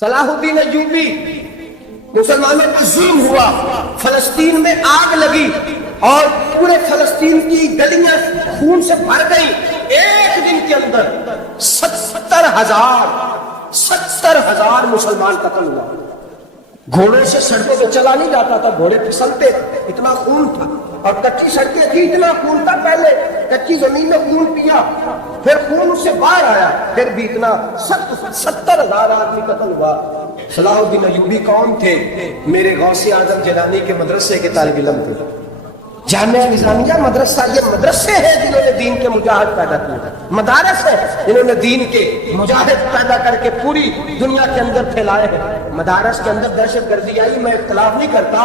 صلاح الدین ایوبی، مسلمانوں پر ظلم ہوا، فلسطین میں آگ لگی اور پورے فلسطین کی گلیاں خون سے بھر گئی۔ ایک دن کے اندر 70,000 مسلمان قتل ہوا۔ گھوڑے سے سڑکوں پہ چلا نہیں جاتا تھا، گھوڑے پھسلتے، اتنا خون تھا، اور کچی سڑکیں تھی، اتنا خون تھا، پہلے کچی زمین میں خون پیا، پھر خون اس سے باہر آیا، پھر بھی اتنا 70,000 آدمی قتل ہوا۔ صلاح الدین ایوبی کون تھے؟ میرے غوث اعظم جیلانی کے مدرسے کے طالب علم تھے۔ جامعہ نظامیہ مدرسہ، یہ مدرسے ہیں جنہوں نے دین کے مجاہد پیدا کیے، مدارس ہیں جنہوں نے دین کے مجاہد پیدا کر کے پوری دنیا کے اندر پھیلائے ہیں۔ مدارس کے اندر دہشت گردی آئی، میں اختلاف نہیں کرتا،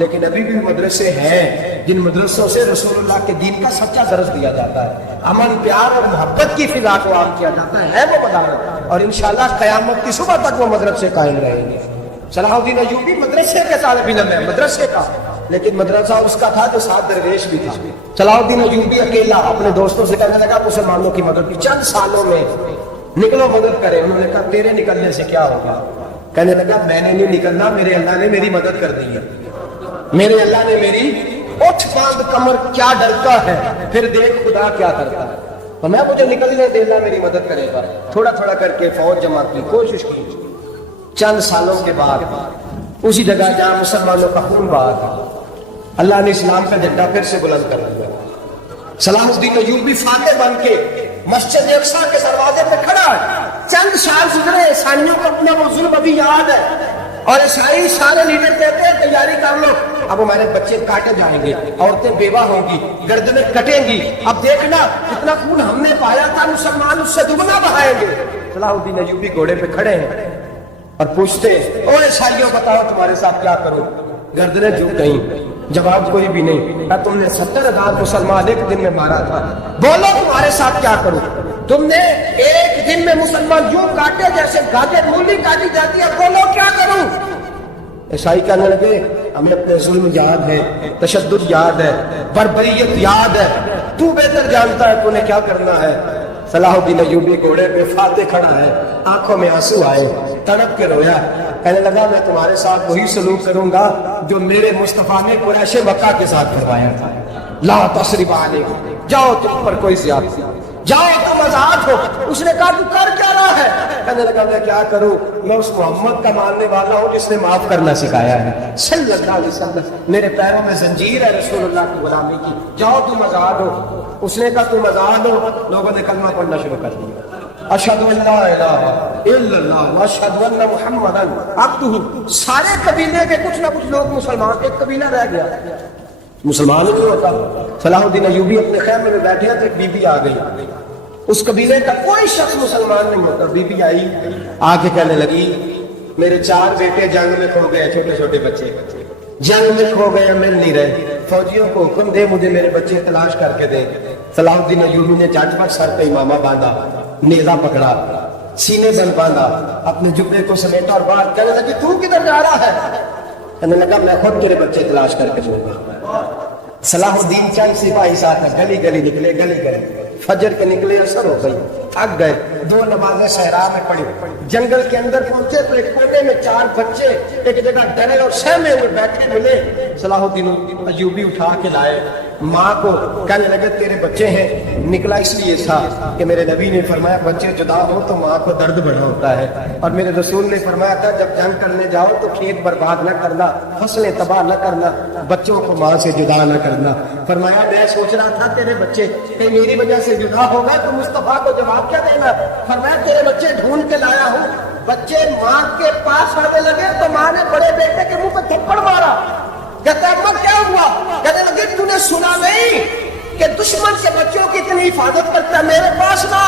لیکن ابھی بھی مدرسے ہیں جن مدرسوں سے رسول اللہ کے دین کا سچا درس دیا جاتا ہے، امن پیار اور محبت کی فضا کو عام کیا جاتا ہے وہ مدارس، اور انشاءاللہ قیامت کی صبح تک وہ مدرسے قائم رہیں گے۔ صلاح الدین ایوبی مدرسے کے طالب علم ہے، مدرسے کا، لیکن مدرسہ اس کا تھا جو ساتھ درویش بھی تھا۔ صلاح الدین ایوبی اکیلا اپنے دوستوں سے کہنے لگا مسلمانوں کی مدد کی، چند سالوں میں نکلو مدد کرے۔ انہوں نے کہا تیرے نکلنے سے کیا ہوگا؟ کہنے لگا میں نے نہیں نکلنا، میرے اللہ نے میری مدد کر دی ہے، میرے اللہ نے میری اٹھ باندھ کمر کیا ڈرتا ہے، پھر دیکھ خدا کیا کرتا ہے، تو میں مجھے نکلنے دے، اللہ میری مدد کرے گا۔ تھوڑا تھوڑا کر کے فوج جمع کی، کوشش کی۔ چند سالوں کے بعد اسی جگہ جہاں مسلمانوں کا خون بہا تھا، اللہ نے اسلام کا جھنڈا پھر سے بلند کر دیا۔ صلاح الدین ایوبی فاتح بن کے مسجد اقصی کے دروازے پہ کھڑا ہے۔ چند سال گزرے، عیسائیوں کو اپنا وہ ظلم ابھی یاد ہے، اور عیسائی سارے لیڈر کہتے ہیں تیاری کر لو، اب ہمارے بچے کاٹے جائیں گے، عورتیں بیوہ ہوں گی، گردنیں کٹیں گی، اب دیکھنا جتنا خون ہم نے پایا تھا مسلمان اس سے دگنا بہائیں گے۔ صلاح الدین ایوبی گھوڑے پہ کھڑے ہیں اور پوچھتے او عیسائیوں بتاؤ تمہارے ساتھ کیا کروں؟ گردنیں جھک گئیں، جواب کوئی بھی نہیں۔ کہا تم نے 70,000 مسلمان ایک دن میں مارا تھا، بولو تمہارے ساتھ کیا کروں؟ تم نے ایک دن میں مسلمان یوں کاٹے جیسے گاجر مولی کاٹی جاتی ہے، بولو کیا کروں؟ عیسائی کہنے لگے ہمیں اپنے ظلم یاد ہے، تشدد یاد ہے، بربریت یاد ہے، تو بہتر جانتا ہے تو نے کیا کرنا ہے۔ صلاح الدین ایوبی گھوڑے پہ فاتح کھڑا ہے، آنکھوں میں آنسو آئے، تڑپ کے رویا، کہنے لگا میں تمہارے ساتھ وہی سلوک کروں گا جو میرے مصطفیٰ نے قریش مکہ کے ساتھ کروایا تھا۔ لا تصریب علیکم، جاؤ تم پر کوئی زیادتی، جاؤ تم آزاد ہو۔ اس نے کہا تو کر کیا رہا ہے؟ کہنے لگا میں کیا کروں، میں اس محمد کا ماننے والا ہوں جس نے معاف کرنا سکھایا ہے صلی اللہ علیہ وسلم، میرے پیروں میں زنجیر ہے رسول اللہ کی غلامی کی، جاؤ تم آزاد ہو۔ اس نے کہا تم آزاد ہو، لوگوں نے کلمہ پڑھنا شروع کر دیا، اشہد ان لا الہ الا اللہ واشہد ان محمدا عبدہ۔ سارے قبیلے کے کچھ نہ کچھ لوگ مسلمان، ایک قبیلہ رہ گیا مسلمان نہیں ہوتا۔ صلاح الدین ایوبی اپنے خیمے میں بیٹھے تھے، بی بی آ گئی، اس قبیلے کا کوئی شخص مسلمان نہیں ہوتا۔ بی بی آئی، آ کے کہنے لگی میرے 4 بیٹے جنگ میں کھو گئے، چھوٹے چھوٹے بچے جنگ میں کھو گئے، مل نہیں رہے، فوجیوں کو حکم دے مجھے میرے بچے تلاش کر کے دے۔ صلاح الدین ایوبی نے جج پر سر پہ امامہ باندھا، نیزہ پکڑا، سینے بن باندھا، اپنے جبے کو سمیٹا اور باہر کہنے لگی تو کدھر جا رہا ہے؟ کہنے لگا میں خود تیرے بچے تلاش کر کے دوں گا۔ صلاح الدین چند سپاہی ساتھ گلی گلی نکلے، گلی گلی فجر کے نکلے، اثر ہو گئی، تھک گئے، 2 نمازیں صحرا میں پڑھی، جنگل کے اندر پہنچے تو ایک کونے میں 4 بچے ایک جگہ ڈرے اور سہمے ہوئے بیٹھے ملے۔ صلاح الدین ایوبی اٹھا کے لائے، ماں کو کہنے لگے تیرے بچے ہیں، نکلا اس لیے تھا کہ میرے نبی نے فرمایا بچے جدا ہو تو ماں کو درد بڑا ہوتا ہے، اور میرے رسول نے فرمایا تھا جب جنگ کرنے جاؤ تو کھیت برباد نہ کرنا، فصلیں تباہ نہ کرنا، بچوں کو ماں سے جدا نہ کرنا۔ فرمایا میں سوچ رہا تھا تیرے بچے کہ میری وجہ سے جدا ہو گئے تو مصطفیٰ کو جواب کیا دینا؟ فرمایا تیرے بچے ڈھونڈ کے لایا ہوں۔ بچے ماں کے پاس آنے لگے تو ماں نے بڑے بیٹے کے منہ پہ تھپڑ مارا، کہتا ابا کیا ہوا؟ کہنے لگے تو نے سنا نہیں کہ دشمن کے بچوں کی اتنی حفاظت کرتا ہے، میرے پاس نہ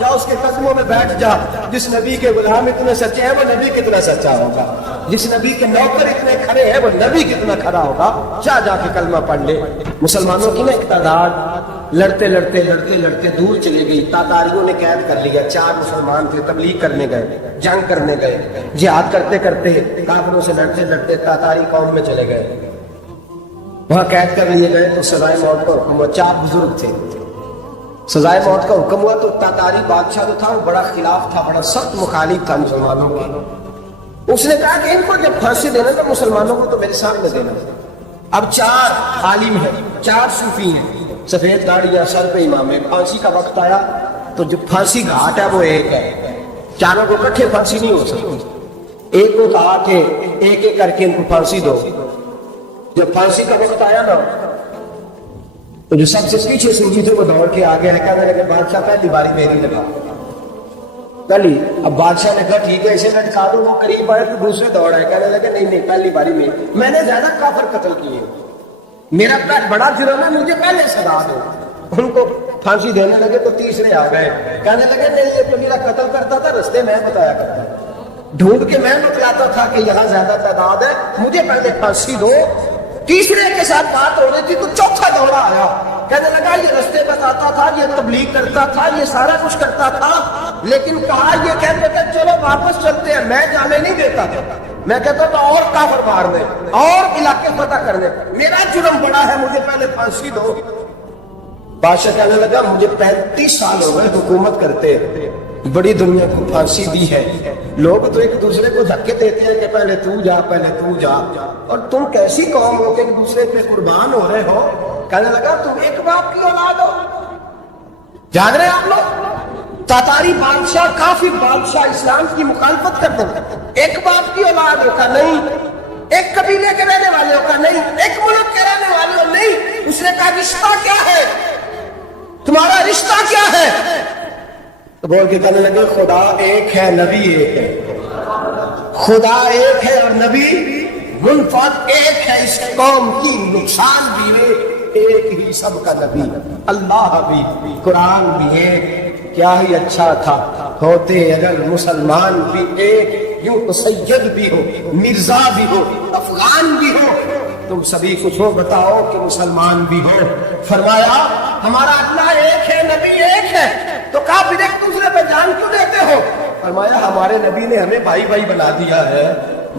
جا، اس کے قدموں میں بیٹھ جا، جس نبی کے غلام اتنے سچے ہیں وہ نبی کتنا سچا ہوگا، جس نبی کے نوکر اتنے کھڑے ہیں وہ نبی کتنا کھڑا ہوگا، جا کے کلمہ پڑھ لے۔ مسلمانوں کی نا ایک تعداد لڑتے لڑتے لڑتے لڑتے دور چلی گئی، تاتاریوں نے قید کر لیا، 4 مسلمان تھے، تبلیغ کرنے گئے، جنگ کرنے گئے، جہاد کرتے کرتے کافروں سے لڑتے لڑتے تاتاری قوم میں چلے گئے، وہاں قید کر لیے گئے تو سزائے موت کا حکم ہوا۔ 4 بزرگ تھے، سزائے موت کا حکم ہوا تو تاتاری بادشاہ جو تھا وہ بڑا خلاف تھا، بڑا سخت مخالف تھا مسلمانوں کا، اس نے کہا کہ ان کو جب پھانسی دینا تو مسلمانوں کو تو میرے سامنے دینا. اب 4 عالم ہیں, 4 صوفی ہیں, سفید داڑیاں, سر پہ امام ہے. پھانسی کا وقت آیا تو جو پھانسی گھاٹ ہے وہ ایک ہے, چاروں کو اکٹھے پھانسی نہیں ہو سکتی. ایک کو کہا کہ ایک ایک کر کے ان کو پھانسی دو. جب پھانسی کا وقت آیا نا تو جو سب سے پیچھے سنجی تھے وہ دوڑ کے آگے کہنے لگے بادشاہ پہلی باری میری لگا پہلی. اب بادشاہ نے کہا ٹھیک ہے اسے لٹکا دو. وہ قریب آئے تو دوسرے دوڑ آئے کہنے لگے نہیں نہیں پہلی باری میں نے زیادہ کافر قتل کیے, میرا بڑا جرم ہے, مجھے پہلے سزا دو. ان کو پھانسی دینے لگے تو تیسرے آ گئے کہنے لگے نہیں یہ تو میرا قتل کرتا تھا, رستے میں بتایا کرتا, ڈھونڈ کے میں بتلاتا تھا کہ یہاں زیادہ تعداد ہے, مجھے پہلے پھانسی دو. تیسرے کے ساتھ بات ہو رہی تھی تو چوتھا دوڑا آیا کہنے لگا یہ رستے بتاتا تھا, یہ تبلیغ کرتا تھا, یہ سارا کچھ کرتا تھا, لیکن کہا یہ کہتے تھے چلو واپس چلتے ہیں, میں جانے نہیں دیتا تھا. میں کہتا تھا اور کافر مارنے اور علاقے فتح کرنے, میرا جرم بڑا ہے, مجھے پہلے پھانسی دو. بادشاہ کہنے لگا مجھے 35 سال ہو گئے حکومت کرتے, بڑی دنیا کو پھانسی دی ہے, لوگ تو ایک دوسرے کو دھکے دیتے ہیں کہ پہلے تو جا پہلے تو جا, اور تم کیسی قوم ہو کہ ایک دوسرے پہ قربان ہو رہے ہو. کہنے لگا تم ایک باپ کی اولاد ہو. جان رہے آپ لوگ تاتاری بادشاہ کافی بادشاہ اسلام کی مخالفت کرتے ہیں, ایک باپ کی اولاد ہو کا نہیں, ایک قبیلے کے رہنے والے ہو کا نہیں, ایک ملک کے رہنے والے ہو نہیں. اس نے کہا رشتہ کیا ہے, تمہارا رشتہ کیا ہے؟ تو بول کے کہنے لگے خدا ایک ہے نبی ایک ہے, خدا ایک ہے اور نبی منفرد ایک ہے, اس قوم کی نقصان بھی ہے, ایک ہی سب کا نبی اللہ بھی, قرآن بھی ایک. کیا ہی اچھا تھا ہوتے اگر مسلمان بھی ایک, یوں تو سید بھی ہو, مرزا بھی ہو, افغان بھی ہو, تم سبھی کچھ ہو بتاؤ کہ مسلمان بھی ہو. فرمایا ہمارا اللہ ایک ہے, نبی ایک ہے. تو کہا پھر ایک دوسرے پہ جان کیوں دیتے ہو؟ فرمایا ہمارے نبی نے ہمیں بھائی بھائی بنا دیا ہے,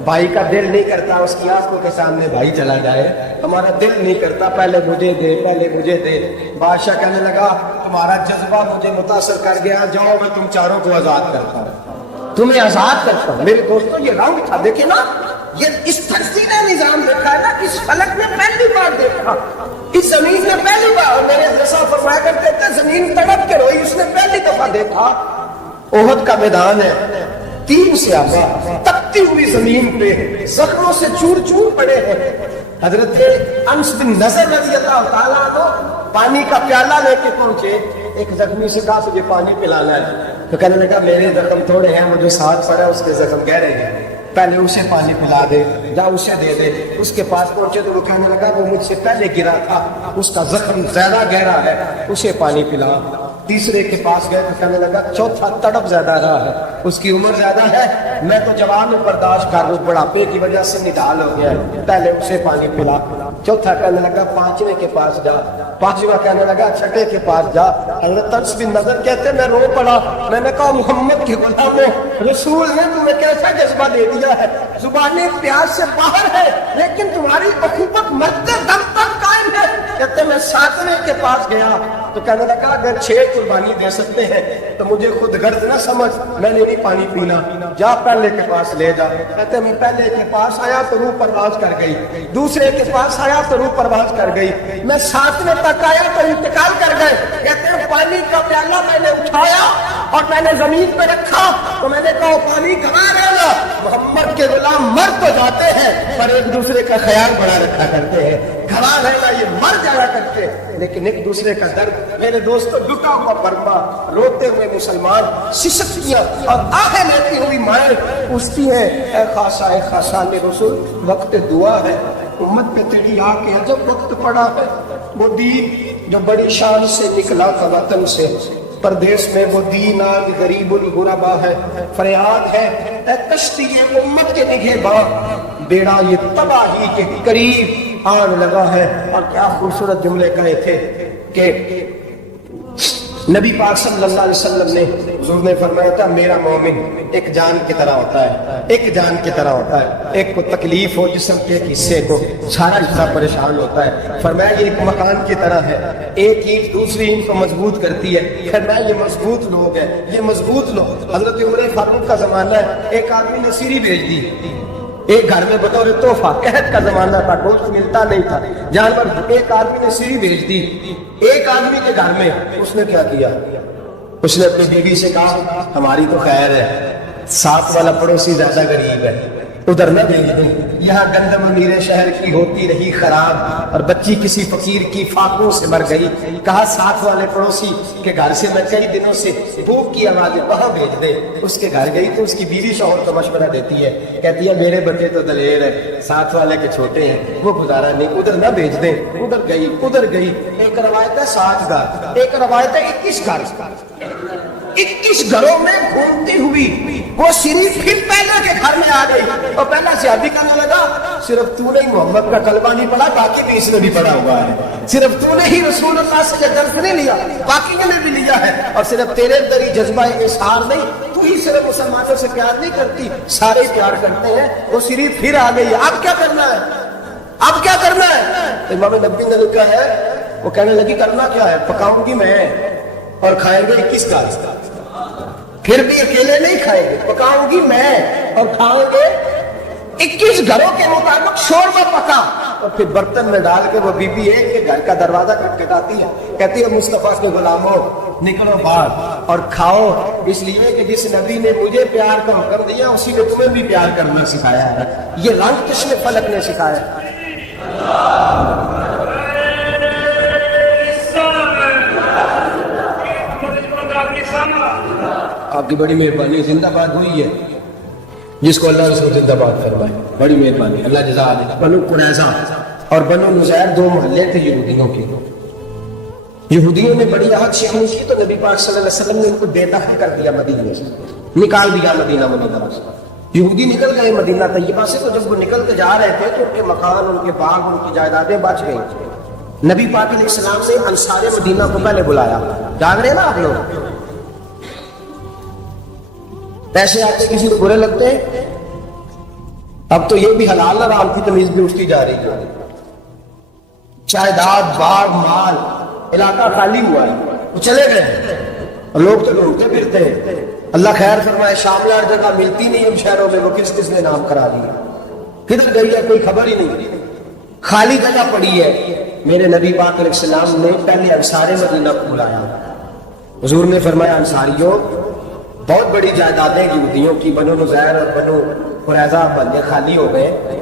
بھائی کا دل نہیں کرتا اس کی آنکھوں کے سامنے بھائی چلا جائے, ہمارا دل نہیں کرتا پہلے مجھے دے پہلے مجھے دے. بادشاہ کہنے لگا تمہارا جذبہ مجھے متاثر کر گیا, جاؤ میں تم چاروں کو آزاد کرتا ہوں, تمہیں آزاد کرتا ہوں. میرے دوستوں یہ رنگ تھا, دیکھیں نا, یہ اس تقسیم نظام دیکھا ہے نا, اس فلک میں پہلی بار دیکھا, اس زمین نے پہلی بار. میرے جیسا فرمایا کرتے تھے زمین تڑپ کے روئی, اس نے پہلی دفعہ دیکھا. احد کا میدان ہے, 3 صحابہ تپتی ہوئی زمین پہ زخموں سے چور چور پڑے ہیں. حضرت انس بن نضر رضی اللہ تعالیٰ عنہ پانی کا پیالہ لے کے پہنچے, ایک زخمی سے کہا تجھے پانی پلانا ہے, تو کہنے لگا میرے زخم تھوڑے ہیں, مجھے ساتھ پڑا, اس کے زخم گہرے ہیں, پہلے اسے پانی پلا دے, جا اسے دے دے. اس کے پاس پہنچے تو وہ کہنے لگا وہ مجھ سے پہلے گرا تھا, اس کا زخم زیادہ گہرا ہے, اسے پانی پلا. تیسرے کے پاس گئے تو کہنے لگا چوتھا تڑپ زیادہ رہا ہے, اس کی عمر زیادہ ہے, میں تو جوان برداشت کر لوں, بڑھاپے کی وجہ سے نڈال ہو گیا ہے, پہلے اسے پانی پلا. چوتھا کہنے لگا 5ویں کے پاس جا, 5واں کہنے لگا 6ٹھے کے پاس جا. حضرت انس بن نضر کہتے میں رو پڑا, میں نے کہا محمد کے غلاموں, رسول نے تمہیں کیسا جذبہ دے دیا ہے, زبانیں پیاس سے باہر ہے لیکن تمہاری اخوت مرتے دم تک قائم ہے. کہتے میں 7ویں کے پاس گیا تو کہنے لگا اگر 6 قربانی دے سکتے ہیں تو مجھے خود غرض نہ سمجھ, میں نے نہیں پانی پینا, جا پہلے کے پاس لے جا. کہتے میں پہلے کے پاس آیا تو روح پرواز کر گئی, دوسرے کے پاس آیا تو روح پرواز کر گئی, میں 7ویں تک آیا تو انتقال کر گئے. کہتے ہیں پانی کا پیالہ میں نے اٹھایا اور میں نے زمین پہ رکھا تو میں نے کہا پانی کہاں رہنا, محمد کے غلام مر تو جاتے ہیں پر ایک دوسرے کا خیال بڑا رکھا کرتے ہیں, گھبرا رہنا یہ مر جایا کرتے لیکن ایک دوسرے کا درد. میرے دوستوں لٹا ہوا برما, روتے ہوئے مسلمان, سسکیاں اور آہیں لیتی ہوئی مائیں پوچھتی ہیں اے خاصا اے خاصا نے رسول, وقت دعا ہے, امت پہ تیری آ کے عجب وقت پڑا ہے. وہ دین جو بڑی شان سے نکلا تھا وطن سے, پردیس میں وہ دین آج غریب الغربا ہے. فریاد ہے اے کشتی امت کے نگہباں, بیڑا یہ تباہی کے قریب آن لگا ہے. اور کیا خوبصورت جملے کہے تھے کہ نبی پاک صلی اللہ علیہ وسلم نے حضور نے فرمایا تھا میرا مومن ایک جان کی طرح ہوتا ہے، ایک جان کی طرح ہوتا ہے، ایک کو تکلیف ہو جسم کے ایک حصے کو سارا حصہ پریشان ہوتا ہے، فرمایا یہ ایک مکان کی طرح ہے، ایک اینٹ دوسری اینٹ کو مضبوط کرتی ہے، فرمایا یہ مضبوط لوگ ہیں، یہ مضبوط لوگ۔ حضرت عمر فاروق کا زمانہ ہے، ایک آدمی نے سیری بھیج دی ایک گھر میں بطور تحفہ، قحط کا زمانہ تھا، گوشت ملتا نہیں تھا، جانور، ایک آدمی نے سیری بھیج دی ایک آدمی کے گھر میں۔ اس نے کیا کیا؟ اس نے اپنی بیوی سے کہا ہماری تو خیر ہے، ساتھ والا پڑوسی زیادہ غریب ہے، ادھر نہ بھیج دیں، یہاں گندم امیر شہر کی ہوتی رہی خراب اور بچی کسی فقیر کی فاقوں سے مر گئی، کہا ساتھ والے پڑوسی کے گھر سے میں کئی دنوں سے بھوک کی آوازیں وہاں بھیج دے۔ اس کے گھر گئی تو اس کی بیوی شوہر کو مشورہ دیتی ہے، کہتی ہے میرے بچے تو دلیر ہیں، ساتھ والے کے چھوٹے ہیں، وہ گزارا نہیں، ادھر نہ بھیج دیں، ادھر گئی۔ ایک روایت ہے 60 گھر، ایک روایت ہے 21 گھر، 21 گھروں میں گھومتی ہوئی وہ صرف پھر پہلے کے گھر میں آ گئی اور پہلا صحابی کہنے لگا صرف تو نے محمد کا کلمہ نہیں پڑھا، باقی بھی اس نے بھی پڑھا ہوا ہے، صرف تو نے ہی رسول اللہ سے درس نہیں لیا، باقی نے بھی لیا ہے، اور صرف تیرے اندر ہی جذبہ اظہار نہیں، تو ہی صرف مسلمانوں سے پیار نہیں کرتی، سارے پیار کرتے ہیں، وہ صرف پھر آ گئی۔ اب کیا کرنا ہے؟ اب کیا کرنا ہے؟ امام نبی نے لکھا ہے، وہ کہنے لگی کرنا کیا ہے؟ پکاؤں گی میں اور کھائیں گے 21 کا، پھر بھی اکیلے نہیں کھائیں گے، پکاؤں گی میں اور کھائیں گے 21 گھروں کے مطابق شوربہ پکا، اور پھر برتن میں ڈال کے وہ بی بی ایک کے گھر کا دروازہ کھٹکھٹاتی ہے، کہتی ہے مصطفیٰ کے غلاموں نکلو باہر اور کھاؤ، اس لیے کہ جس نبی نے مجھے پیار کا حکم دیا اسی نے تمہیں بھی پیار کرنا سکھایا ہے۔ یہ رنگ کس نے؟ فلک نے سکھایا ہے۔ آپ کی بڑی مہربانی، زندہ باد ہوئی ہے، جس کو اللہ رسول زندہ باد فرمائے، بڑی مہربانی، اللہ جزا دے۔ بنو قریظہ اور بنو نذیر دو محلے تھے یہودیوں کے، یہودیوں نے بڑی آہت شکنی کی تو نبی پاک صلی اللہ علیہ وسلم نے ان کو بے دخل کر دیا، مدینے سے نکال دیا، مدینہ منورہ سے۔ یہودی نکل گئے مدینہ طیبہ سے، تو جب وہ نکل کے جا رہے تھے تو ان کے مکان، ان کے باغ، ان کی جائیدادیں بچ گئی۔ نبی پاک علیہ السلام نے انصار مدینہ کو پہلے بلایا، جاگ رہے نا آپ لوگ؟ پیسے آتے کسی کو برے لگتے ہیں؟ اب تو یہ بھی حلال حرام کی تمیز بھی اٹھتی جا رہی ہے، جائیداد، باغ، مال، علاقہ خالی ہوا ہے، وہ چلے گئے اور لوگ تو ڈھونڈتے پھرتے ہیں۔ اللہ خیر فرمائے، شاملہ جگہ ملتی نہیں اب شہروں میں، وہ کس کس نے نام کرا دیا، کدھر گئی ہے کوئی خبر ہی نہیں، خالی جگہ پڑی ہے۔ میرے نبی پاک علیہ السلام نے پہلے انصار مدینہ کو بلایا، حضور نے فرمایا انصاریوں بہت بڑی جائیدادیں یہودیوں کی، بنو نذیر اور بنو قریظہ بندے خالی ہو گئے،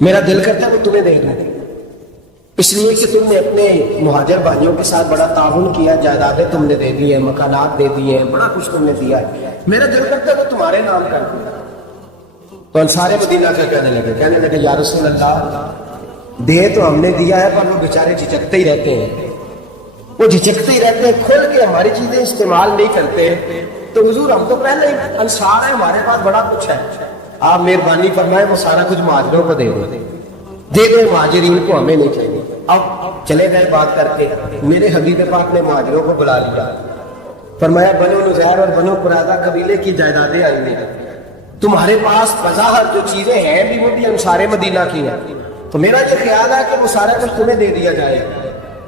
میرا دل کرتا ہے وہ تمہیں دے دوں، اس لیے کہ تم نے اپنے مہاجر بھائیوں کے ساتھ بڑا تعاون کیا، جائیدادیں تم نے دے دی ہیں، مکانات دے دیے ہیں، بڑا کچھ تم نے دیا ہے، میرا دل کرتا ہے وہ تمہارے نام کر دوں۔ تو انصار مدینہ کا کہنے لگے یا رسول اللہ دے تو ہم نے دیا ہے، پر وہ بیچارے جھجکتے ہی رہتے ہیں، وہ جھجکتے ہی رہتے ہیں، کھول کے ہماری چیزیں استعمال نہیں کرتے۔ تو حضور ہم تو پہلے انصار ہیں، ہمارے پاس بڑا کچھ ہے، آپ مہربانی فرمائیں وہ سارا کچھ مہاجروں کو دے دے مہاجرین کو، ہمیں نہیں چاہیے۔ اب چلے گئے بات کر کے، میرے حبیب پاک نے مہاجروں کو بلا لیا، فرمایا بنو نذیر اور بنو قریظہ قبیلے کی جائیدادیں آئی ہیں، تمہارے پاس بظاہر جو چیزیں ہیں بھی وہ بھی انصار مدینہ کی ہیں، تو میرا یہ خیال ہے کہ وہ سارا کچھ تمہیں دے دیا جائے۔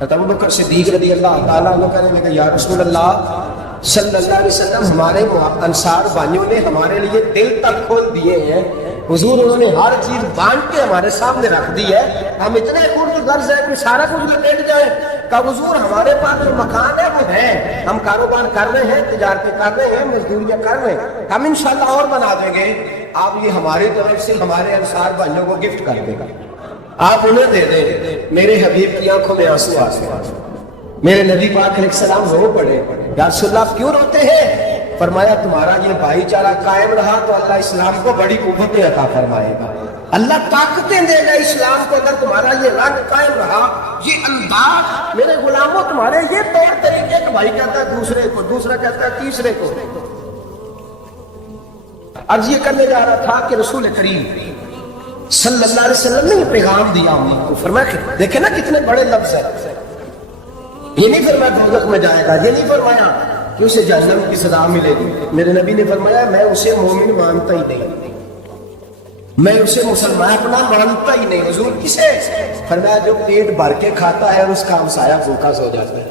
ابو بکر صدیق رضی اللہ تعالیٰ عنہ کہنے لگے یا رسول اللہ صلی اللہ علیہ وسلم ہمارے انصار بھائیوں نے ہمارے لیے دل تک کھول دیے ہیں، حضور انہوں نے ہر چیز بانٹ کے ہمارے سامنے رکھ دی ہے، ہم اتنے قرض غرض ہے کہ سارا کچھ لپٹ جائے۔ کہا حضور ہمارے پاس جو مکان ہے وہ ہے، ہم کاروبار کر رہے ہیں، تجارتیں کر رہے ہیں، مزدوریاں کر رہے ہیں، ہم انشاءاللہ اور بنا دیں گے، آپ یہ ہماری طرف سے ہمارے انصار بھائیوں کو گفٹ کر دے گا، آپ انہیں دے دیں۔ میرے حبیب کی آنکھوں میں آنسو آ گئے، میرے نبی پاک علیہ السلام رو پڑے، یا رسول اللہ کیوں روتے ہیں؟ فرمایا تمہارا یہ بھائی چارہ قائم رہا تو اللہ اسلام کو بڑی قوتیں عطا فرمائے گا، اللہ طاقتیں دے گا اسلام کو، اگر تمہارا یہ رنگ قائم رہا، یہ انداز، میرے غلاموں تمہارے یہ طور طریقے، کہ بھائی کہتا ہے دوسرے کو، دوسرا کہتا ہے تیسرے کو۔ عرض یہ کرنے جا رہا تھا کہ رسول کریم صلی اللہ علیہ وسلم نے یہ پیغام دیا ہمیں، تو فرمایا کہ دیکھیں نا کتنے بڑے لفظ ہیں، یہ نہیں فرمایا دوزخ میں جائے گا، یہ نہیں فرمایا کہ اسے جہنم کی سزا ملے گی. میرے نبی نے فرمایا میں اسے مومن مانتا ہی نہیں، میں اسے مسلمان اپنا مانتا ہی نہیں. حضور کسے؟ فرمایا جو پیٹ بھر کے کھاتا ہے اور اس کا ہمسایہ بھوکا سو جاتا ہے.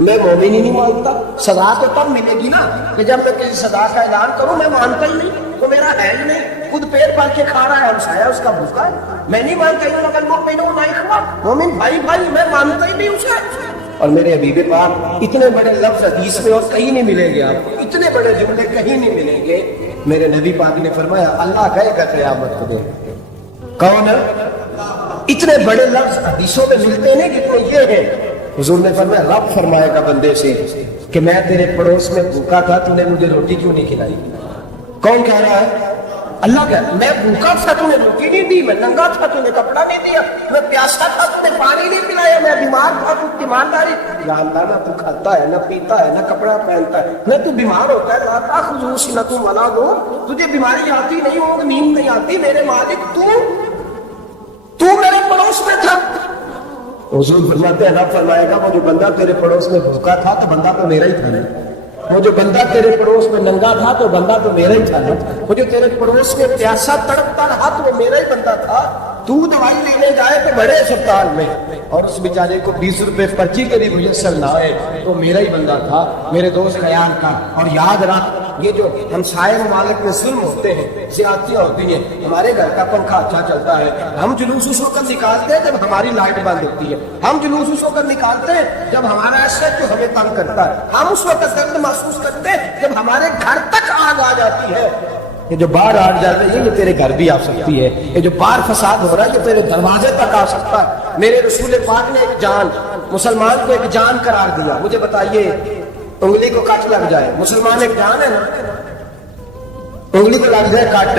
میں مومن ہی نہیں مانتا. سزا تو تب ملے گی نا کہ جب میں کسی سزا کا اعلان کروں. میں مانتا ہی نہیں تو میرا ہے ہی نہیں. خود پیٹ بھر کے کھا رہا ہے، ہمسایہ اس کا بھوکا ہے. میں نہیں مانتا ہی مگر مومن بھائی بھائی، میں مانتا ہی نہیں اسے. اور میرے حبیب پاک اتنے بڑے لفظ حدیث میں اور کہیں نہیں ملیں گے آپ کو، اتنے بڑے جملے کہیں نہیں ملیں گے. میرے نبی پاک نے فرمایا اللہ کہے گا قیامت کو دے. کون ہے؟ اتنے بڑے لفظ حدیثوں میں ملتے نہیں جتنے یہ ہیں. حضور نے فرمایا رب فرمائے گا بندے سے کہ میں تیرے پڑوس میں بھوکا تھا، تو نے مجھے روٹی کیوں نہیں کھلائی؟ کون کہہ رہا ہے؟ اللہ کہہ رہا ہے میں بھوکا تھا، تو نے روٹی نہیں دی، میں ننگا تھا، تو نے کپڑا نہیں دیا، میں پیاسا تھا، تو نے پانی نہیں پلایا، میں بیمار تھا، تو ایمانداری. یا اللہ نہ تو کھاتا ہے، نہ پیتا ہے، نہ کپڑا پہنتا ہے، نہ تو بیمار ہوتا ہے، لا تاخذہ سنۃ ولا نوم، تجھے بیماری آتی نہیں ہو، نیند نہیں آتی. میرے مالک تو میرے پڑوس میں تھا. حضور فرماتے ہیں رب فرمائے گا وہ جو بندہ تیرے پڑوس میں بھوکا تھا تو بندہ تو میرا ہی تھا. وہ جو بندہ تیرے پڑوس میں ننگا تھا تو بندہ تو میرا ہی تھا. وہ جو تیرے پڑوس میں پیاسا تڑپتا رہا تو وہ میرا ہی بندہ تھا. تو دوائی لینے جائے تو بڑے اسپتال میں اور اس بیچارے کو 20 روپے پرچی کے لیے میسر نہ آئے تو میرا ہی بندہ تھا. میرے دوست خیال کر اور یاد رکھ یہ جو ہمسائے ممالک میں ظلم ہوتے ہیں، زیادتیاں ہوتی ہیں. ہمارے گھر کا پنکھا اچھا چلتا ہے، ہم جلوس اس وقت نکالتے ہیں جب ہماری لائٹ بند ہوتی ہے. ہم جلوس اس وقت نکالتے ہیں جب ہمارا ایسٹ جو ہمیں تنگ کرتا ہے. ہم اس وقت درد محسوس کرتے ہیں جب ہمارے گھر تک آگ آ جاتی ہے. یہ جو باہر آ جاتے ہیں یہ تیرے گھر بھی آ سکتی ہے. یہ جو باہر فساد ہو رہا ہے یہ تیرے دروازے تک آ سکتا ہے. میرے رسول پاک نے ایک جان مسلمان کو ایک جان قرار دیا. مجھے بتائیے انگلی کو کٹ لگ جائے، مسلمان ایک جان ہے نا، انگلی کو لگ جائے کٹ،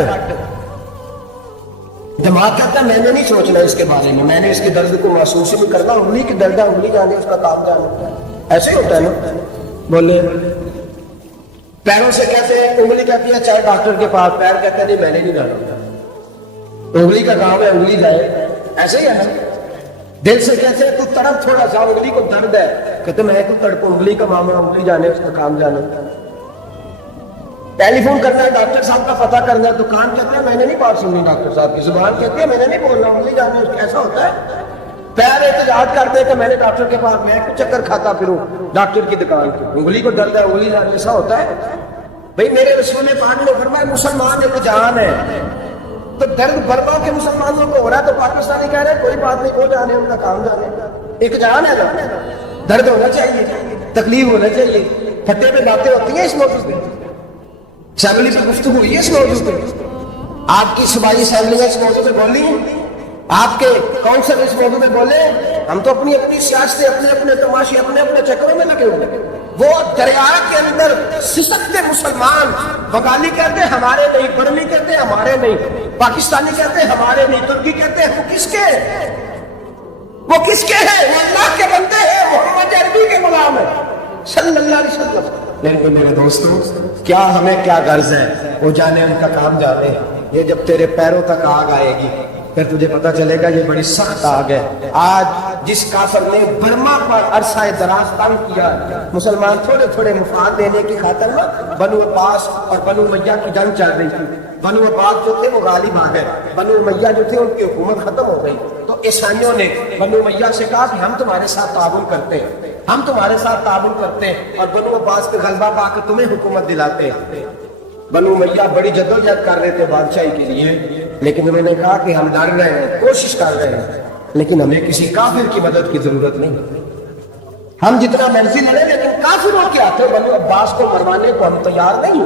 دماغ کہتا ہے میں نے نہیں سوچنا اس کے بارے میں، میں نے اس کے درد کو محسوس نہیں کرنا. انگلی کی درد انگلی جانے اس کا کام جانا. ایسے ہی ہوتا ہے نا. بولے پیروں سے کہتے ہیں، انگلی کہتی ہے چاہے ڈاکٹر کے پاس، پیر کہتے ہیں نہیں میں نے نہیں جانا. انگلی کا کام ہے انگلی جائے. ایسے ہی ہے. دل سے کہتے ہیں تو تڑپ تھوڑا سا، انگلی کو درد ہے، کہتے میں تو تڑپ، انگلی کا معاملہ انگلی جانے اس کا کام جانا. ٹیلی فون کرنا ہے ڈاکٹر صاحب کا پتہ کرنا ہے، دکان کہتے ہیں میں نے نہیں بات سننی ڈاکٹر صاحب کی، زبان کہتی ہے میں نے نہیں بولنا، انگلی جانے ایسا ہوتا ہے. پیر احتجاج کرتے کہ میں نے ڈاکٹر کے پاس میں چکر کھاتا پھروں ڈاکٹر کی دکان کی، انگلی کو درد ہے انگلی جانے. ایسا ہوتا ہے بھئی. میرے رسول پاک نے فرمایا مسلمان ایک جان ہے. تو درد برما کے مسلمانوں کو ہو رہا ہے تو پاکستانی کہہ رہے ہیں کوئی بات نہیں، وہ جانے ان کا کام جانے. ایک جان ہے نا، درد ہونا چاہیے، تکلیف ہونا چاہیے. پھٹے میں باتیں ہوتی ہیں اس موضوع پہ، اسمبلی پہ گفتگو ہوئی ہے اس موضوع پہ، آپ کی صوبائی اسمبلی میں اس موضوع پہ بولی، آپ کے کونسل اس موضوع پہ بولے. ہم تو اپنی اپنی سیاست، اپنے اپنے تماشے، اپنے اپنے چکروں میں لگے ہوئے. وہ دریا کے اندر سسکتے مسلمان بنگالی کہتے ہیں ہمارے نہیں، برمی کہتے ہیں ہمارے نہیں، پاکستانی کہتے ہیں ہمارے نہیں، ترکی کہتے ہیں. وہ کس کے ہیں؟ وہ کس کے ہیں؟ وہ اللہ کے بندے ہیں، محمد عربی کے غلام ہیں صلی اللہ علیہ وسلم. لیکن میرے دوستوں کیا ہمیں کیا غرض ہے؟ وہ جانے ان کا کام جانے. یہ جب تیرے پیروں تک آگ آئے گی پھر تجھے پتہ چلے گا یہ بڑی سخت آگ ہے. آج جس کافر نے برما پر عرصہ دراز تنگ کیا، مسلمان تھوڑے تھوڑے مفاد دینے کی خاطر میں بنو عباس اور بنو امیہ کی جنگ چل رہی تھی. بنو عباس جو تھے وہ غالب آ گئے، بنو امیہ جو تھے ان کی حکومت ختم ہو گئی. تو عیسائیوں نے بنو امیہ سے کہا کہ ہم تمہارے ساتھ تعاون کرتے ہیں، ہم تمہارے ساتھ تعاون کرتے ہیں اور بنو عباس پہ غلبہ پا کے تمہیں حکومت دلاتے ہیں. بنو امیہ بڑی جدوجہد کر رہے تھے بادشاہی کے لیے، لیکن انہوں نے کہا کہ ہم لڑ رہے ہیں، کوشش کر رہے ہیں، لیکن ہمیں کسی کافر کی مدد کی ضرورت نہیں. ہم جتنا مرضی لڑیں لیکن کافروں کے ہاتھوں بنو عباس کو مروانے کو ہم تیار نہیں.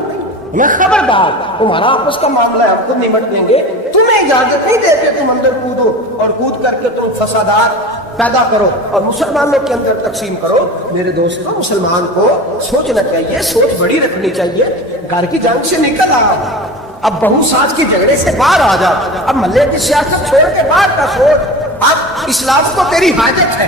میں خبردار، تمہارا آپس کا معاملہ ہے، ہم خود نمٹ لیں گے. تمہیں اجازت نہیں دیتے تم اندر کودو اور کود کر کے تم فسادات پیدا کرو اور مسلمانوں کے اندر تقسیم کرو. میرے دوستوں مسلمان کو سوچنا چاہیے، سوچ بڑی رکھنی چاہیے. گھر کی جنگ سے نکل آ، اب بہو ساس کے جھگڑے سے باہر آ جا، اب محلے کی سیاست چھوڑ کے باہر کا سوچ. اب اسلام کو تیری حاجت ہے.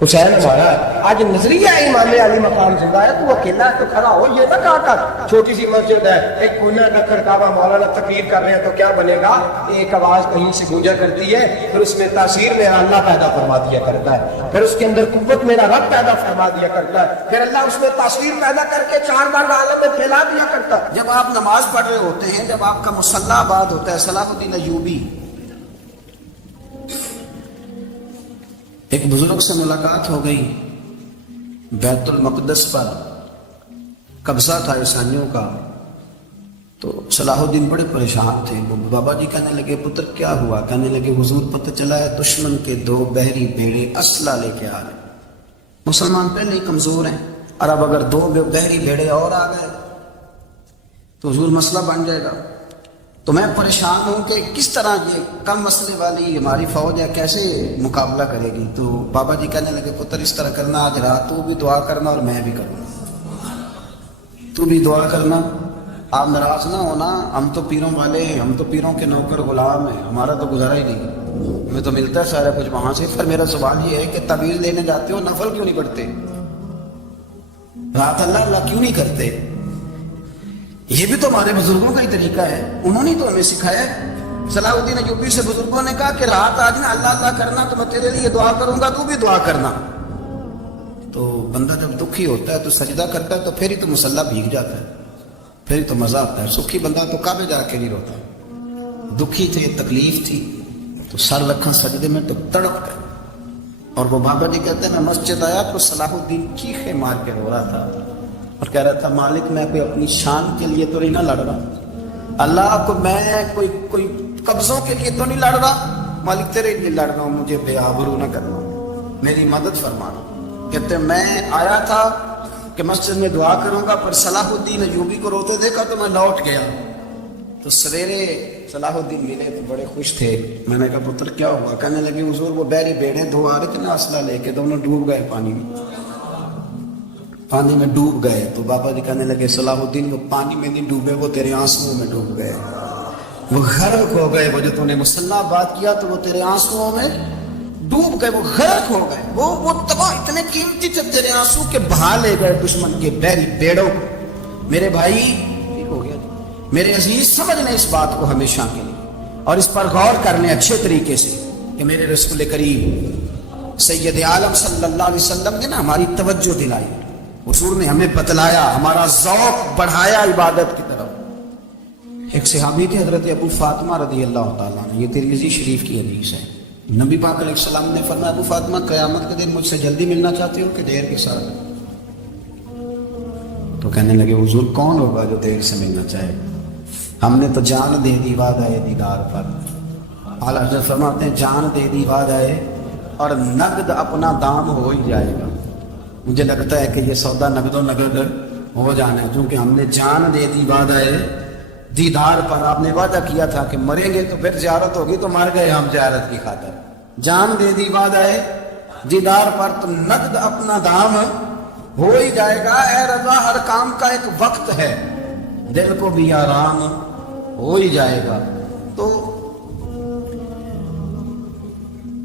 حسین ہمارا آج نظریہ امام علی مقام زندہ ہے، تو اکیلا تو کھڑا ہو، یہ نہ کہا کر چھوٹی سی مسجد ہے، ایک کونا ڈکر کعبہ، مولانا تقریر کر رہے ہیں تو کیا بنے گا، ایک آواز کہیں سے گونجا کرتی ہے، پھر اس میں تاثیر میرا اللہ پیدا فرما دیا کرتا ہے، پھر اس کے اندر قوت میرا رب پیدا فرما دیا کرتا ہے، پھر اللہ اس میں تاثیر پیدا کر کے 4 بار عالم میں پھیلا دیا کرتا ہے۔ جب آپ نماز پڑھ رہے ہوتے ہیں، جب آپ کا مصلی آباد ہوتا ہے، صلاح الدین ایوبی ایک بزرگ سے ملاقات ہو گئی، بیت المقدس پر قبضہ تھا عیسائیوں کا، تو صلاح الدین بڑے پریشان تھے۔ وہ بابا جی کہنے لگے پتر کیا ہوا؟ کہنے لگے حضور پتہ چلا ہے دشمن کے 2 بحری بیڑے اسلحہ لے کے آ رہے، مسلمان پہلے ہی کمزور ہیں، اور اب اگر 2 بحری بیڑے اور آ گئے تو حضور مسئلہ بن جائے گا، تو میں پریشان ہوں کہ کس طرح یہ کم مسئلے والی ہماری فوج ہے کیسے مقابلہ کرے گی۔ تو بابا جی کہنے لگے پتر اس طرح کرنا، آج رات تو بھی دعا کرنا اور میں بھی کروں، تو بھی دعا کرنا، آپ ناراض نہ ہونا، ہم تو پیروں والے ہیں، ہم تو پیروں کے نوکر غلام ہیں، ہمارا تو گزارا ہی نہیں، ہمیں تو ملتا ہے سارا کچھ وہاں سے۔ پھر میرا سوال یہ ہے کہ تعویذ لینے جاتے ہو، نفل کیوں نہیں پڑھتے، رات اللہ اللہ کیوں نہیں کرتے؟ یہ بھی تو ہمارے بزرگوں کا ہی طریقہ ہے، انہوں نے تو ہمیں سکھایا ہے۔ صلاح الدین ایوبی سے بزرگوں نے کہا کہ رات آج نا اللہ اللہ کرنا، تو میں تیرے لیے دعا کروں گا، تو بھی دعا کرنا۔ تو بندہ جب دکھی ہوتا ہے تو سجدہ کرتا ہے، تو پھر ہی تو مصلی بھیگ جاتا ہے، پھر ہی تو مزہ آتا ہے۔ سکھی بندہ تو کعبے جا کے نہیں روتا، دکھی تھے، تکلیف تھی، تو سر رکھا سجدے میں تو تڑپ گئے۔ اور وہ بابا جی کہتے ہیں میں مسجد آیا تو صلاح الدین چیخے مار کے رو رہا تھا اور کہہ رہا تھا مالک میں کوئی اپنی شان کے لیے تو نہیں نہ لڑ رہا، اللہ کو میں کوئی قبضوں کے لیے تو نہیں لڑ رہا، مالک تیرے لیے لڑ رہا ہوں، مجھے بے آبرو نہ کرنا، میری مدد فرما۔ کہتے ہیں میں آیا تھا کہ مسجد میں دعا کروں گا، پر صلاح الدین ایوبی کو روتے دیکھا تو میں لوٹ گیا۔ تو سویرے صلاح الدین ملے تو بڑے خوش تھے، میں نے کہا پتر کیا ہوا؟ کہنے لگے حضور وہ بحری بیڑے 2 آ رہے تھے نا اسلحہ لے کے، دونوں ڈوب گئے پانی میں ڈوب گئے۔ تو بابا جی کہنے لگے صلاح الدین وہ پانی میں نہیں ڈوبے، وہ تیرے آنسوؤں میں ڈوب گئے، وہ غرق ہو گئے، وہ جو تو نے مصلی بات کیا تو وہ تیرے آنسوؤں میں ڈوب گئے، وہ غرق ہو گئے، وہ تباہ اتنے قیمتی تھے تیرے آنسو کے بہا لے گئے دشمن کے بحری بیڑوں کو۔ میرے بھائی ہو گیا، میرے عزیز سمجھ لیں اس بات کو ہمیشہ کے لیے، اور اس پر غور کر لیں اچھے طریقے سے کہ میرے رسول کریم سید عالم صلی اللہ علیہ وسلم نے نا ہماری توجہ دلائی، حضور نے ہمیں بتلایا، ہمارا ذوق بڑھایا عبادت کی طرف۔ ایک صحابی تھے حضرت ابو فاطمہ رضی اللہ تعالیٰ عنہ، یہ ترمذی شریف کی حدیث ہے، نبی پاک علیہ السلام نے فرمایا ابو فاطمہ قیامت کے دن مجھ سے جلدی ملنا چاہتی ہو کہ دیر کے ساتھ؟ تو کہنے لگے حضور کون ہوگا جو دیر سے ملنا چاہے، ہم نے تو جان دے دی وعدہ دیدار پر۔ اعلیٰ حضرت فرماتے ہیں جان دے دی وعدہ اور نقد اپنا دام ہو ہی جائے گا۔ مجھے لگتا ہے کہ یہ سودا نقد و نقد ہو جانا ہے، کیونکہ ہم نے جان دے دی وعدہ دیدار پر۔ آپ نے وعدہ کیا تھا کہ مریں گے تو پھر زیارت ہوگی، تو مر گئے ہم زیارت کی خاطر۔ جان دے دی وعدہ دیدار پر، تو نقد اپنا دام ہو ہی جائے گا۔ اے رضا ہر کام کا ایک وقت ہے، دل کو بھی آرام ہو ہی جائے گا۔ تو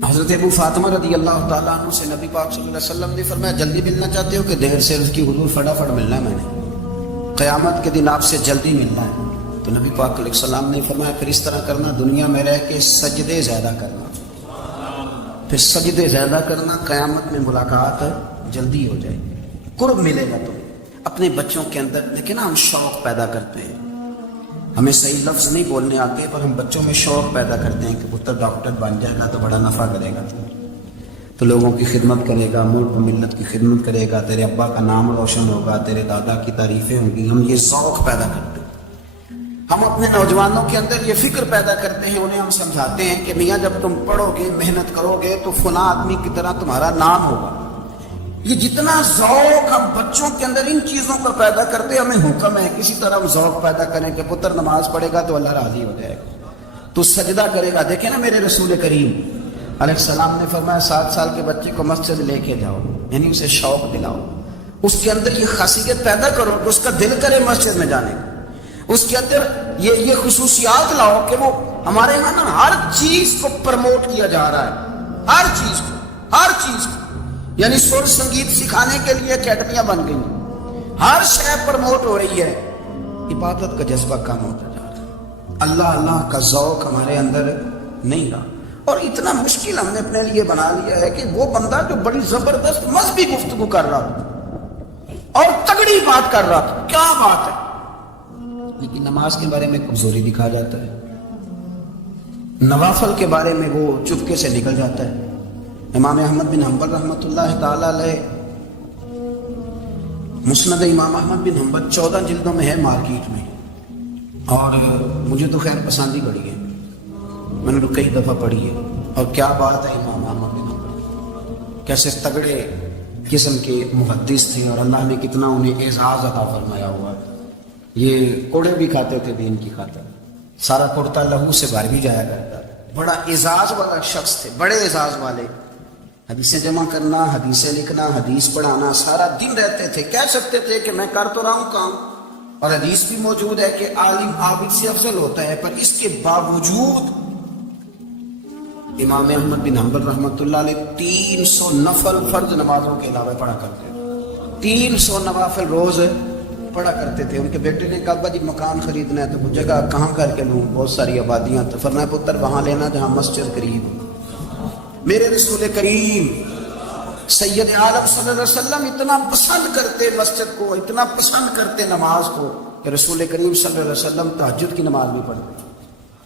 حضرت ابو فاطمہ رضی اللہ تعالیٰ عنہ سے نبی پاک صلی اللہ علیہ وسلم نے فرمایا جلدی ملنا چاہتے ہو کہ دیر سے؟ اس کی حضور فٹافٹ ملنا ہے، میں نے قیامت کے دن آپ سے جلدی ملنا ہے۔ تو نبی پاک علیہ السلام نے فرمایا پھر اس طرح کرنا، دنیا میں رہ کے سجدے زیادہ کرنا، پھر سجدے زیادہ کرنا، قیامت میں ملاقات جلدی ہو جائے گی، قرب ملے گا۔ تو اپنے بچوں کے اندر دیکھیں نا، ہم شوق پیدا کرتے ہیں، ہمیں صحیح لفظ نہیں بولنے آتے پر ہم بچوں میں شوق پیدا کرتے ہیں کہ پتر ڈاکٹر بن جائے گا تو بڑا نفع کرے گا، تو لوگوں کی خدمت کرے گا، ملک و ملت کی خدمت کرے گا، تیرے ابا کا نام روشن ہوگا، تیرے دادا کی تعریفیں ہوں گی۔ ہم یہ ذوق پیدا کرتے ہیں، ہم اپنے نوجوانوں کے اندر یہ فکر پیدا کرتے ہیں، انہیں ہم سمجھاتے ہیں کہ میاں جب تم پڑھو گے، محنت کرو گے تو فلاں آدمی کی طرح تمہارا نام ہوگا۔ یہ جتنا ذوق ہم بچوں کے اندر ان چیزوں کا پیدا کرتے، ہمیں حکم ہے کسی طرح ہم ذوق پیدا کریں کہ پتر نماز پڑھے گا تو اللہ راضی ہو جائے گا، تو سجدہ کرے گا۔ دیکھیں نا میرے رسول کریم علیہ السلام نے فرمایا 7 سال کے بچے کو مسجد لے کے جاؤ، یعنی اسے شوق دلاؤ، اس کے اندر یہ خاصیت پیدا کرو کہ اس کا دل کرے مسجد میں جانے کا، اس کے اندر یہ خصوصیات لاؤ کہ وہ ہمارے یہاں نا ہر چیز کو پروموٹ کیا جا رہا ہے، ہر چیز کو یعنی سر سنگیت سکھانے کے لیے اکیڈمیاں بن گئی، ہر شے پروموٹ ہو رہی ہے، عبادت کا جذبہ کم ہوتا جا رہا ہے، اللہ اللہ کا ذوق ہمارے اندر نہیں رہا۔ اور اتنا مشکل ہم نے اپنے لیے بنا لیا ہے کہ وہ بندہ جو بڑی زبردست مذہبی گفتگو کر رہا تھا اور تگڑی بات کر رہا تھا، کیا بات ہے، لیکن نماز کے بارے میں کمزوری دکھا جاتا ہے، نوافل کے بارے میں وہ چپکے سے نکل جاتا ہے۔ امام احمد بن حنبل رحمۃ اللہ تعالی علیہ، مسند امام احمد بن حنبل 14 جلدوں میں ہے مارکیٹ میں، اور مجھے تو خیر پسند ہی بڑی ہے، میں نے تو کئی دفعہ پڑھی ہے۔ اور کیا بات ہے امام احمد بن حنبل، کیسے تگڑے قسم کے محدث تھے، اور اللہ نے کتنا انہیں اعزاز عطا فرمایا ہوا۔ یہ کوڑے بھی کھاتے تھے دین کی خاطر، سارا کرتا لہو سے بھر بھی جایا کرتا، بڑا اعزاز والا شخص تھے، بڑے اعزاز والے۔ حدیثیں جمع کرنا، حدیثیں لکھنا، حدیث پڑھانا، سارا دن رہتے تھے۔ کہہ سکتے تھے کہ میں کر تو رہا ہوں کام، اور حدیث بھی موجود ہے کہ عالم عابد سے افضل ہوتا ہے، پر اس کے باوجود امام احمد بن حنبل رحمۃ اللہ علیہ 300 نفل فرض نمازوں کے علاوہ پڑھا کرتے تھے، 300 نوافل روز پڑھا کرتے تھے۔ ان کے بیٹے نے کہا جی مکان خریدنا ہے تو وہ جگہ کہاں کر کے لوں، بہت ساری آبادیاں، تو فرمایا پتر وہاں لینا جہاں مسجد قریب ہو۔ میرے رسول کریم سید عالم صلی اللہ علیہ وسلم اتنا پسند کرتے مسجد کو، اتنا پسند کرتے نماز کو، کہ رسول کریم صلی اللہ علیہ وسلم تہجد کی نماز بھی پڑھتے،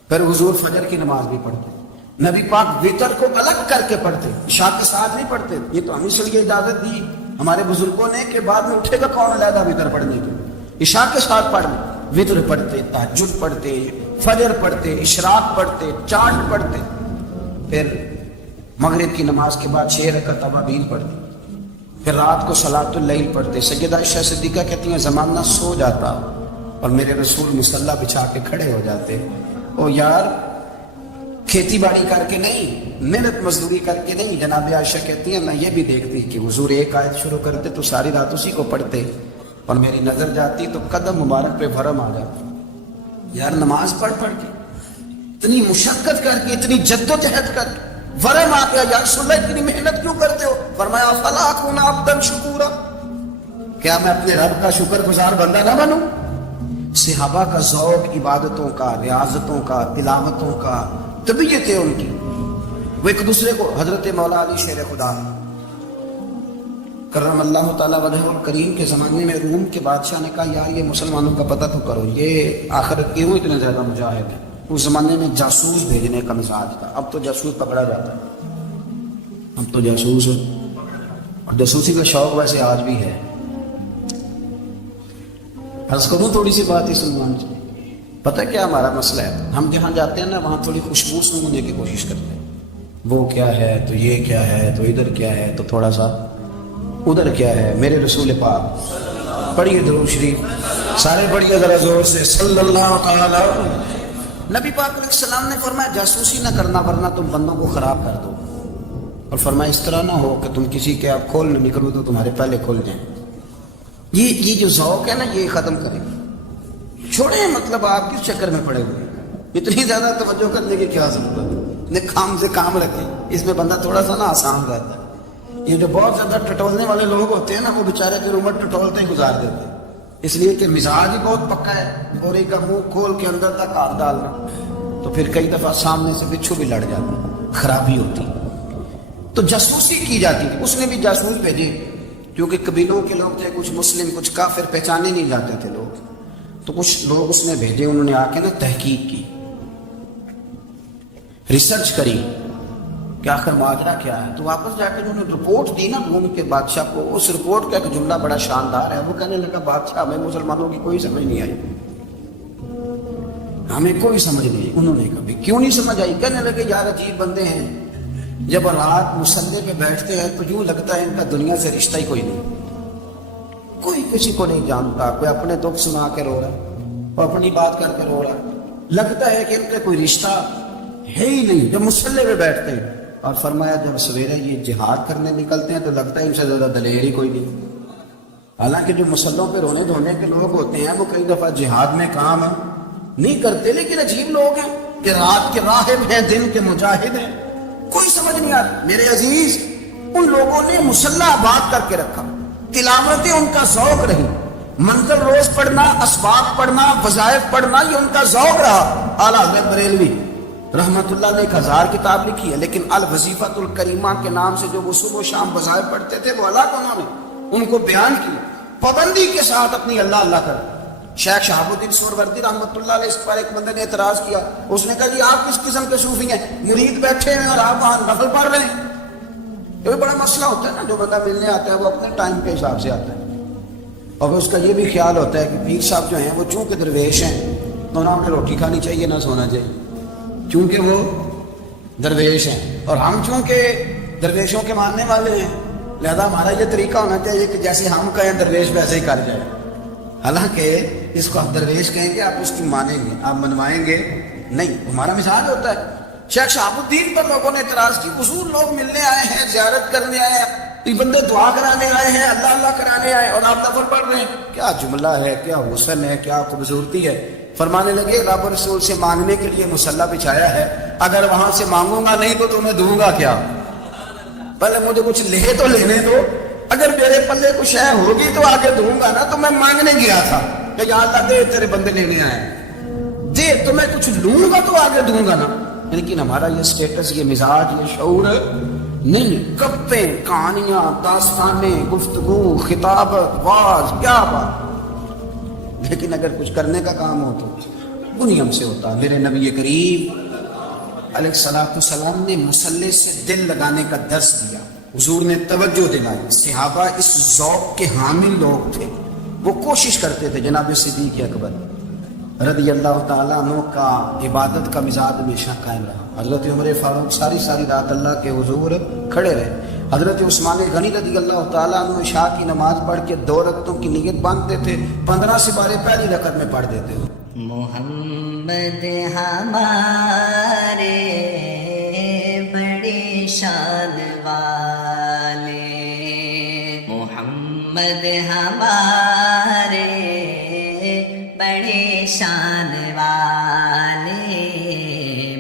پھر حضور فجر کی نماز بھی پڑھتے، نبی پاک وتر کو الگ کر کے پڑھتے، عشاء کے ساتھ نہیں پڑھتے۔ یہ تو ہمیں اس لیے اجازت دی ہمارے بزرگوں نے کہ بعد میں اٹھے گا کون علیحدہ وتر پڑھنے کے، عشاء کے ساتھ پڑھ لیں، وتر پڑھتے، تہجد پڑھتے، فجر پڑھتے، اشراق پڑھتے، چاند پڑھتے، پھر مغرب کی نماز کے بعد 6 رکعت اوابین پڑھتے، پھر رات کو صلاۃ اللیل پڑھتے۔ سیدہ عائشہ صدیقہ کہتی ہیں زمانہ سو جاتا اور میرے رسول مصلی بچھا کے کھڑے ہو جاتے، او یار کھیتی باڑی کر کے نہیں، محنت مزدوری کر کے نہیں۔ جناب عائشہ کہتی ہیں میں یہ بھی دیکھتی کہ حضور ایک آیت شروع کرتے تو ساری رات اسی کو پڑھتے، اور میری نظر جاتی تو قدم مبارک پہ ورم آ جاتی۔ یار نماز پڑھ پڑھ کے، اتنی مشقت کر کے، اتنی جدوجہد کر کے ورم آ گیا، یا رسول اللہ اتنی محنت کیوں کرتے ہو؟ فرمایا فلا اکون عبدا شکورا، کیا میں اپنے رب کا شکر گزار بندہ نہ بنوں؟ صحابہ کا ذوق عبادتوں کا، ریاضتوں کا، تلاوتوں کا، طبیعت ہے ان کی، وہ ایک دوسرے کو۔ حضرت مولا علی شیر خدا کرم اللہ تعالیٰ وجہ الکریم کے زمانے میں روم کے بادشاہ نے کہا یار یہ مسلمانوں کا پتہ تو کرو، یہ آخر کیوں اتنے زیادہ مجاہد ہیں؟ اس زمانے میں جاسوس بھیجنے کا مزاج تھا، اب تو جاسوس پکڑا جاتا ہے، اب تو جاسوس، اور جاسوسی کا شوق ویسے آج بھی ہے۔ عرض کروں تھوڑی سی بات اس عنوان سے، پتہ کیا ہمارا مسئلہ ہے؟ ہم جہاں جاتے ہیں نا وہاں تھوڑی خوشبو سونگنے کی کوشش کرتے ہیں، وہ کیا ہے تو یہ کیا ہے تو ادھر کیا ہے تو تھوڑا سا ادھر کیا ہے۔ میرے رسول پاک پڑھیے درود شریف سارے پڑھیے ذرا زور سے، صلی اللہ تعالی۔ نبی پاک علیہ السلام نے فرمایا جاسوسی نہ کرنا ورنہ تم بندوں کو خراب کر دو، اور فرمایا اس طرح نہ ہو کہ تم کسی کے آپ کھول نہ نکلو تو تمہارے پہلے کھل جائیں۔ یہ جو ذوق ہے نا یہ ختم کریں، چھوڑیں، مطلب آپ کس چکر میں پڑے ہوئے، اتنی زیادہ توجہ کرنے کی کیا ضرورت ہے؟ کام سے کام رکھیں، اس میں بندہ تھوڑا سا نا آسان رہتا ہے۔ یہ جو بہت زیادہ ٹٹولنے والے لوگ ہوتے ہیں نا وہ بیچارے پھر عمر ٹٹولتے ہی گزار دیتے ہیں، اس لیے کہ مزاج ہی بہت پکا ہے، بوری کا منہ کھول کے اندر تک ہاتھ ڈالنا، تو پھر کئی دفعہ سامنے سے بچھو بھی لڑ جاتا، خرابی ہوتی۔ تو جاسوسی کی جاتی تھی، اس نے بھی جاسوس بھیجے، کیونکہ قبیلوں کے لوگ تھے، کچھ مسلم کچھ کافر، پہچانے نہیں جاتے تھے لوگ، تو کچھ لوگ اس نے بھیجے، انہوں نے آ کے نا تحقیق کی، ریسرچ کری کہ آخر ماجرا کیا ہے، تو واپس جا کے انہوں نے رپورٹ دی نا روم کے بادشاہ کو۔ اس رپورٹ کا ایک جملہ بڑا شاندار ہے، وہ کہنے لگا بادشاہ ہمیں مسلمانوں کی کوئی سمجھ نہیں آئی، ہمیں کوئی سمجھ نہیں آئی۔ انہوں نے کہا کیوں نہیں سمجھ آئی؟ کہنے لگے یار عجیب بندے ہیں، جب رات مصلی پہ بیٹھتے ہیں تو یوں لگتا ہے ان کا دنیا سے رشتہ ہی کوئی نہیں، کوئی کسی کو نہیں جانتا، کوئی اپنے دکھ سنا کے رو رہا ہے اور اپنی بات کر کے رو رہا ہے، لگتا ہے کہ ان کا کوئی رشتہ ہے ہی نہیں جب مصلی پہ بیٹھتے ہیں۔ اور فرمایا جب سویرے یہ جہاد کرنے نکلتے ہیں تو لگتا ہے ان سے زیادہ دلیر ہی کوئی نہیں، حالانکہ جو مسلوں پہ رونے دھونے کے لوگ ہوتے ہیں وہ کئی دفعہ جہاد میں کام نہیں کرتے، لیکن عجیب لوگ ہیں کہ رات کے راہب ہیں، دن کے مجاہد ہیں، کوئی سمجھ نہیں آتا۔ میرے عزیز ان لوگوں نے مسلح آباد کر کے رکھا، تلاوتیں ان کا ذوق رہی، منظر روز پڑھنا، اسباق پڑھنا، وظائف پڑھنا، یہ ان کا ذوق رہا۔ اعلیٰ حضرت بریلوی رحمت اللہ نے 1000 کتاب لکھی ہے، لیکن الوظیفۃ الکریمہ کے نام سے جو وہ صبح و شام وظائف پڑھتے تھے وہ الگ انہوں نے ان کو بیان کی، پابندی کے ساتھ اپنی اللہ اللہ کر۔ شیخ شہاب الدین سہروردی رحمت اللہ علیہ، اس پر ایک بندے نے اعتراض کیا، اس نے کہا جی آپ کس قسم کے صوفی ہیں، مرید بیٹھے ہیں اور آپ وہاں نفل پڑھ رہے ہیں؟ یہ بڑا مسئلہ ہوتا ہے نا، جو بندہ ملنے آتا ہے وہ اپنے ٹائم کے حساب سے آتا ہے، اور اس کا یہ بھی خیال ہوتا ہے کہ پیر صاحب جو ہیں وہ چونکہ درویش ہیں تو انہیں ہمیں روٹی کھانی چاہیے نہ سونا چاہیے، چونکہ وہ درویش ہیں، اور ہم چونکہ درویشوں کے ماننے والے ہیں لہذا ہمارا یہ طریقہ ہونا چاہیے کہ جیسے ہم کہیں درویش ویسے ہی کر جائے۔ حالانکہ اس کو آپ درویش کہیں گے، آپ اس کی مانیں گے، آپ منوائیں گے نہیں، ہمارا مزاج ہوتا ہے۔ شیخ شہاب الدین پر لوگوں نے اعتراض کی، حضور لوگ ملنے آئے ہیں، زیارت کرنے آئے ہیں، یہ بندے دعا کرانے آئے ہیں، اللہ اللہ کرانے آئے اور آپ نفل پڑھ رہے ہیں، کیا جملہ ہے، کیا حسن ہے، کیا خوبصورتی ہے۔ فرمانے لگے رب رسول سے مانگنے کے لیے مصلی بچھایا ہے، اگر وہاں سے مانگوں گا نہیں تو تمہیں دوں گا کیا؟ پہلے مجھے کچھ لے تو لینے دو، اگر میرے پلے کچھ ہے ہوگی تو آگے دوں گا نا، تو میں مانگنے گیا تھا کہ یا اللہ دے تیرے بندے لینے آئے دے، تو میں کچھ لوں گا تو آگے دوں گا نا۔ لیکن ہمارا یہ سٹیٹس، یہ مزاج، یہ شعور نہیں، گپیں، کہانیاں، داستانیں، گفتگو، خطابت، واز، کیا بات۔ لیکن اگر کچھ کرنے کا کام ہو تو انہی ہم سے ہوتا۔ میرے نبی کریم علیہ الصلوۃ والسلام نے مصلی سے دل لگانے کا درس دیا، حضور نے توجہ دلائی، صحابہ اس ذوق کے حامل لوگ تھے، وہ کوشش کرتے تھے۔ جناب صدیق اکبر رضی اللہ تعالیٰ عنہ کا عبادت کا مزاج ہمیشہ قائم رہا۔ حضرت عمر فاروق ساری رات اللہ کے حضور کھڑے رہے۔ حضرت عثمان غنی رضی اللہ تعالیٰ عنہ عشاء کی نماز پڑھ کے 2 رکعتوں کی نیت باندھتے تھے، 15 سپارے پہلی رکعت میں پڑھ دیتے تھے۔ محمد ہمارے بڑی شان والے، محمد ہمارے بڑے شان والے،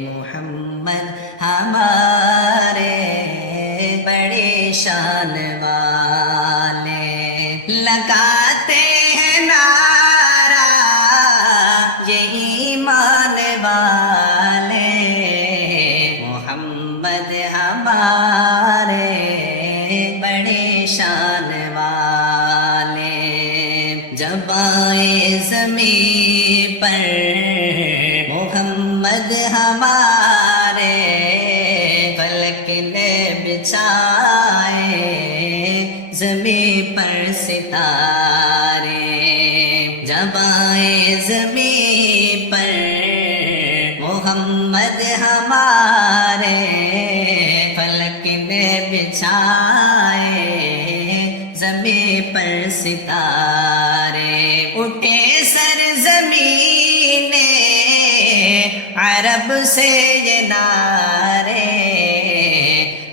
محمد ہمارے بڑے شان والے، لگاتے ہیں نعرہ یہ ایمان والے، محمد ہمارے بڑے شان والے، جب آئے زمین پر محمد ہمارے، فلک نے بچھائے زمین پر ستارے، جب آئے زمین پر محمد ہمارے، فلک نے بچھائے زمین پر ستارے، اٹھے سرزمین عرب سے یہ نعرے،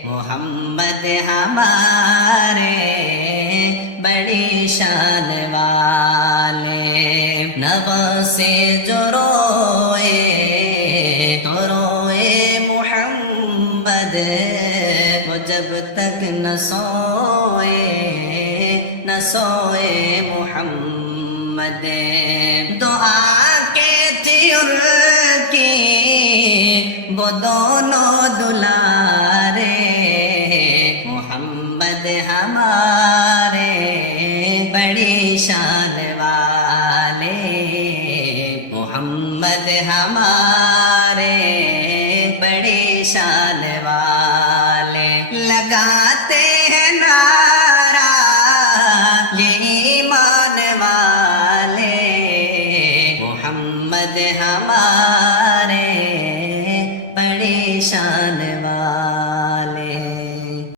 محمد ہمارے بڑی شان والے، نواسے جو روئے تو روئے محمد، وہ جب تک نہ سوئے محمد، دعا کے تھی ان کی وہ دونوں دلارے، محمد ہمارے بڑی شان والے، محمد ہمارے